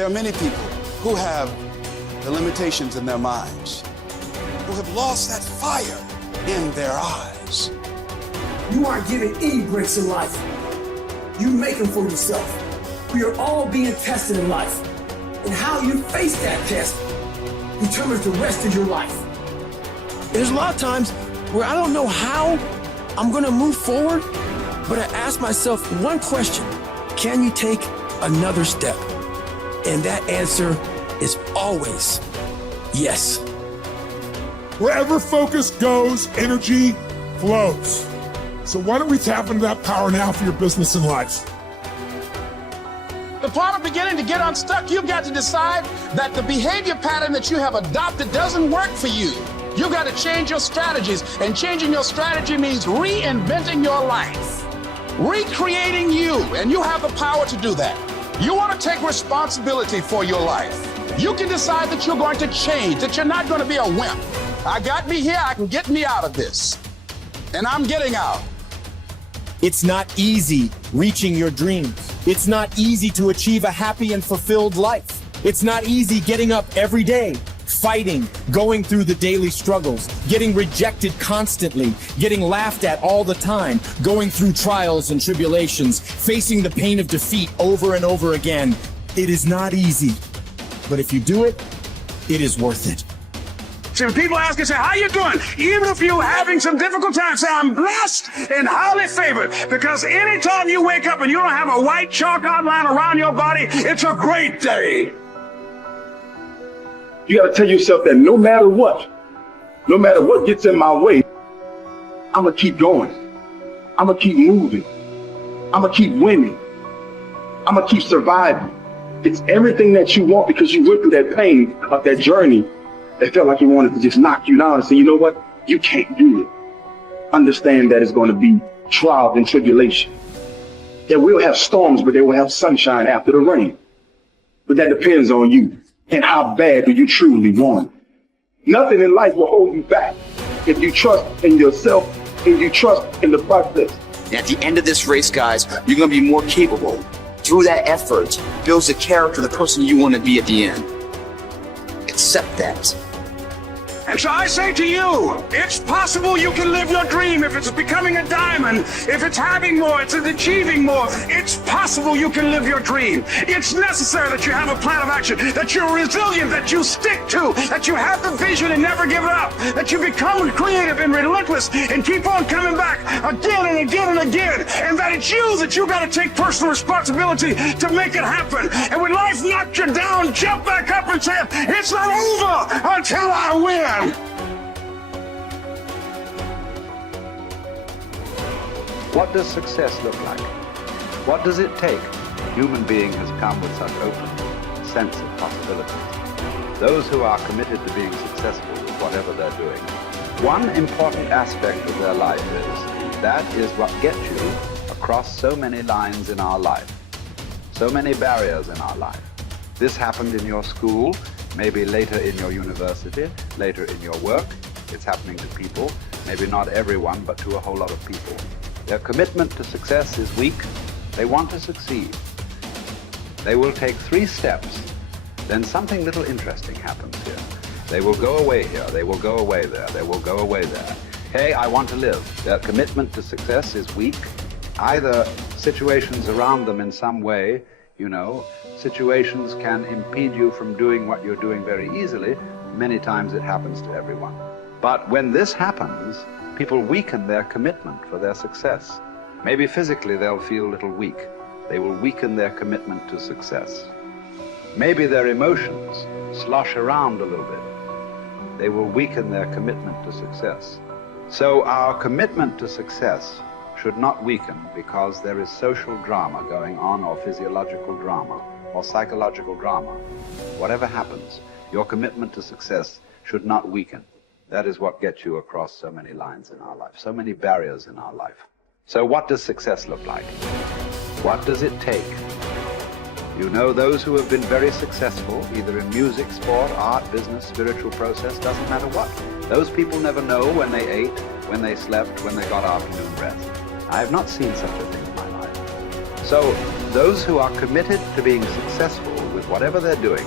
There are many people who have the limitations in their minds, who have lost that fire in their eyes. You aren't given any breaks in life. You make them for yourself. We are all being tested in life. And how you face that test determines the rest of your life. There's a lot of times where I don't know how I'm gonna move forward, but I ask myself one question: can you take another step? And that answer is always yes. Wherever focus goes, energy flows. So why don't we tap into that power now for your business and life? The part of beginning to get unstuck, you've got to decide that the behavior pattern that you have adopted doesn't work for you. You've got to change your strategies, and changing your strategy means reinventing your life, recreating you, and you have the power to do that. You want to take responsibility for your life. You can decide that you're going to change, that you're not going to be a wimp. I got me here, I can get me out of this, and I'm getting out. It's not easy reaching your dreams. It's not easy to achieve a happy and fulfilled life. It's not easy getting up every day, fighting, going through the daily struggles, getting rejected constantly, getting laughed at all the time, going through trials and tribulations, facing the pain of defeat over and over again. It is not easy, but if you do it, it is worth it. See, when people ask you, say, how you doing? Even if you're having some difficult times, say, I'm blessed and highly favored. Because anytime you wake up and you don't have a white chalk outline around your body, it's a great day. You got to tell yourself that no matter what gets in my way, I'm going to keep going. I'm going to keep moving. I'm going to keep winning. I'm going to keep surviving. It's everything that you want, because you went through that pain of that journey. It felt like he wanted to just knock you down and say, you know what? You can't do it. Understand that it's going to be trials and tribulation. That we'll have storms, but they will have sunshine after the rain. But that depends on you and how bad do you truly want it. Nothing in life will hold you back if you trust in yourself and you trust in the process. And at the end of this race, guys, you're going to be more capable. Through that effort, builds the character, the person you want to be at the end. Accept that. And so I say to you, it's possible you can live your dream. If it's becoming a diamond, if it's having more, it's achieving more, it's possible you can live your dream. It's necessary that you have a plan of action, that you're resilient, that you stick to, that you have the vision and never give it up, that you become creative and relentless and keep on coming back again and again and again, and that it's you that you got to take personal responsibility to make it happen. And when life knocks you down, jump back up and say, it's not over until I win. What does success look like? What does it take? A human being has come with such open sense of possibilities. Those who are committed to being successful with whatever they're doing, one important aspect of their life that is what gets you across so many lines in our life, so many barriers in our life. This happened in your school, maybe later in your university, later in your work. It's happening to people, maybe not everyone, but to a whole lot of people. Their commitment to success is weak. They want to succeed. They will take 3 steps. Then something little interesting happens here. They will go away here. They will go away there. They will go away there. Hey, I want to live. Their commitment to success is weak. Either situations around them in some way, situations can impede you from doing what you're doing very easily. Many times it happens to everyone. But when this happens, people weaken their commitment for their success. Maybe physically they'll feel a little weak. They will weaken their commitment to success. Maybe their emotions slosh around a little bit. They will weaken their commitment to success. So our commitment to success should not weaken because there is social drama going on, or physiological drama, or psychological drama. Whatever happens, your commitment to success should not weaken. That is what gets you across so many lines in our life, so many barriers in our life. So what does success look like? What does it take? Those who have been very successful, either in music, sport, art, business, spiritual process, doesn't matter what. Those people never know when they ate, when they slept, when they got afternoon rest. I have not seen such a thing in my life. So those who are committed to being successful with whatever they're doing,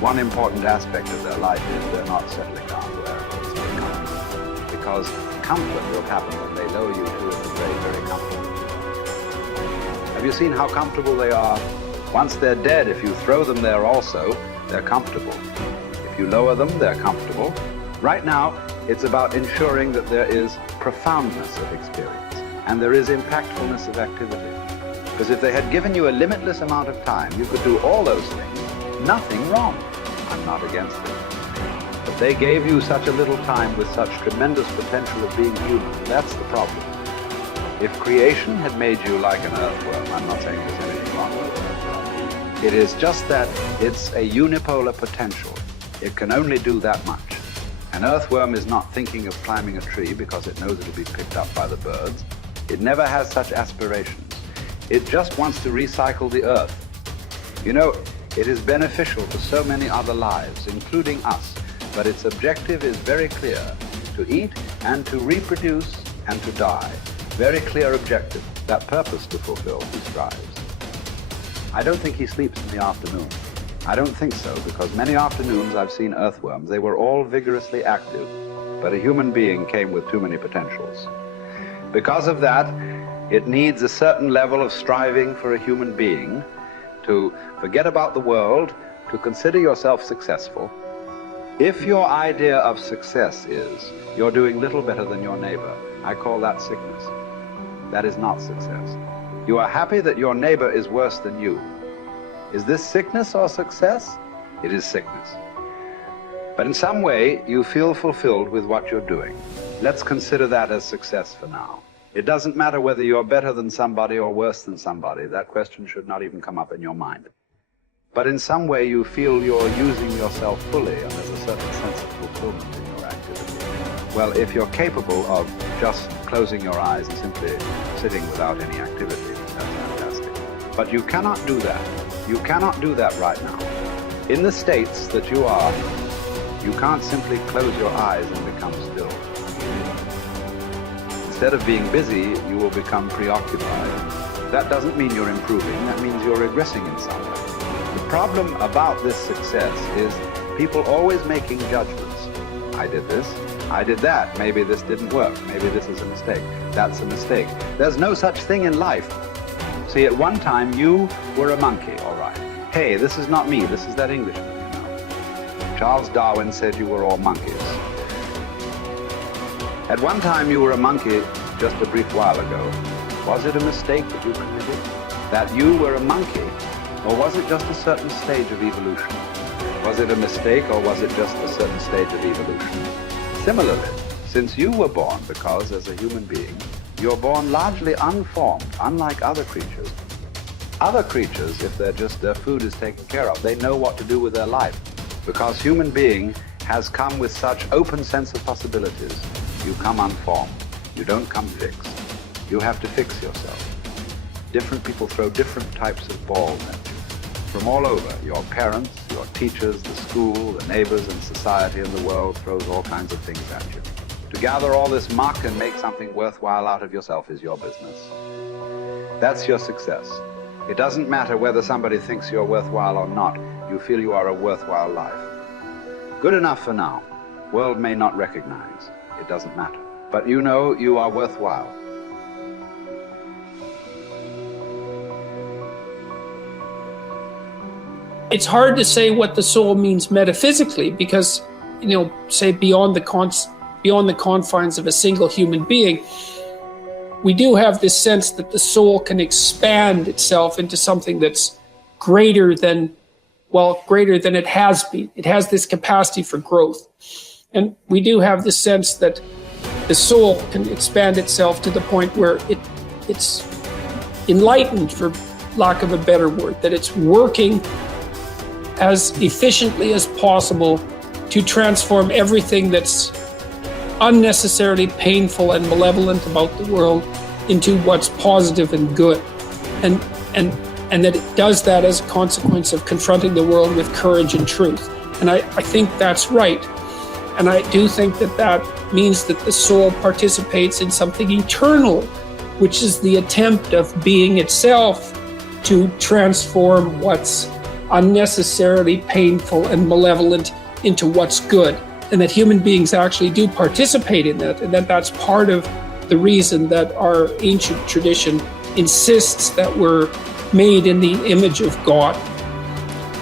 one important aspect of their life is they're not settling down where it's very comfortable. Because comfort will happen when they lower you to it very, very comfortable. Have you seen how comfortable they are? Once they're dead, if you throw them there also, they're comfortable. If you lower them, they're comfortable. Right now, it's about ensuring that there is profoundness of experience and there is impactfulness of activity. Because if they had given you a limitless amount of time, you could do all those things, nothing wrong. I'm not against it. But they gave you such a little time with such tremendous potential of being human. That's the problem. If creation had made you like an earthworm, I'm not saying there's anything wrong with it. It is just that it's a unipolar potential. It can only do that much. An earthworm is not thinking of climbing a tree because it knows it'll be picked up by the birds. It never has such aspirations. It just wants to recycle the earth. You know, it is beneficial to so many other lives, including us, but its objective is very clear: to eat and to reproduce and to die. Very clear objective, that purpose to fulfill he strives. I don't think he sleeps in the afternoon. I don't think so, because many afternoons I've seen earthworms. They were all vigorously active, but a human being came with too many potentials. Because of that, it needs a certain level of striving for a human being to forget about the world, to consider yourself successful. If your idea of success is you're doing little better than your neighbor, I call that sickness. That is not success. You are happy that your neighbor is worse than you. Is this sickness or success? It is sickness. But in some way, you feel fulfilled with what you're doing. Let's consider that as success for now. It doesn't matter whether you're better than somebody or worse than somebody. That question should not even come up in your mind. But in some way, you feel you're using yourself fully, and there's a certain sense of fulfillment in your activity. Well, if you're capable of just closing your eyes and simply sitting without any activity, that's fantastic. But you cannot do that. You cannot do that right now. In the states that you are, you can't simply close your eyes and become still. Instead of being busy, you will become preoccupied. That doesn't mean you're improving, that means you're regressing in some way. The problem about this success is people always making judgments. I did this, I did that, maybe this didn't work, maybe this is a mistake, that's a mistake. There's no such thing in life. See, at one time you were a monkey, all right. Hey, this is not me, this is that Englishman, you know. Charles Darwin said you were all monkeys. At one time you were a monkey just a brief while ago. Was it a mistake that you committed? That you were a monkey? Or was it just a certain stage of evolution? Was it a mistake or was it just a certain stage of evolution? Similarly, since you were born, because as a human being, you're born largely unformed, unlike other creatures. Other creatures, if their food is taken care of, they know what to do with their life. Because human being has come with such open sense of possibilities. You come unformed. You don't come fixed. You have to fix yourself. Different people throw different types of balls at you. From all over, your parents, your teachers, the school, the neighbors and society and the world throws all kinds of things at you. To gather all this muck and make something worthwhile out of yourself is your business. That's your success. It doesn't matter whether somebody thinks you're worthwhile or not. You feel you are a worthwhile life. Good enough for now. World may not recognize. It doesn't matter. But you know you are worthwhile. It's hard to say what the soul means metaphysically because, say beyond the confines of a single human being, we do have this sense that the soul can expand itself into something that's greater than it has been. It has this capacity for growth. And we do have the sense that the soul can expand itself to the point where it's enlightened, for lack of a better word, that it's working as efficiently as possible to transform everything that's unnecessarily painful and malevolent about the world into what's positive and good. And that it does that as a consequence of confronting the world with courage and truth. And I think that's right. And I do think that means that the soul participates in something eternal, which is the attempt of being itself to transform what's unnecessarily painful and malevolent into what's good, and that human beings actually do participate in that, and that that's part of the reason that our ancient tradition insists that we're made in the image of God.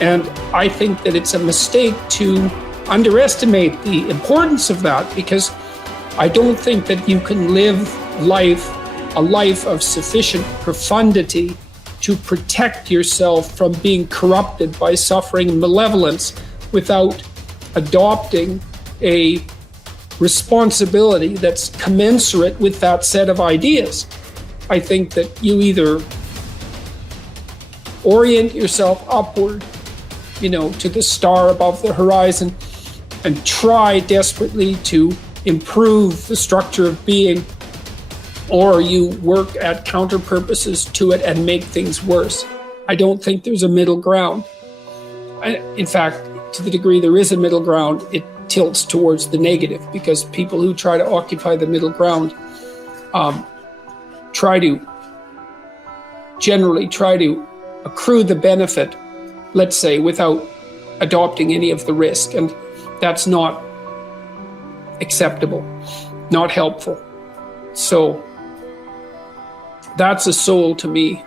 And I think that it's a mistake to underestimate the importance of that, because I don't think that you can live a life of sufficient profundity to protect yourself from being corrupted by suffering and malevolence without adopting a responsibility that's commensurate with that set of ideas. I think that you either orient yourself upward, to the star above the horizon, and try desperately to improve the structure of being, or you work at counter purposes to it and make things worse. I don't think there's a middle ground. In fact, to the degree there is a middle ground, it tilts towards the negative, because people who try to occupy the middle ground generally try to accrue the benefit, let's say, without adopting any of the risk. And that's not acceptable, not helpful. So that's a soul to me.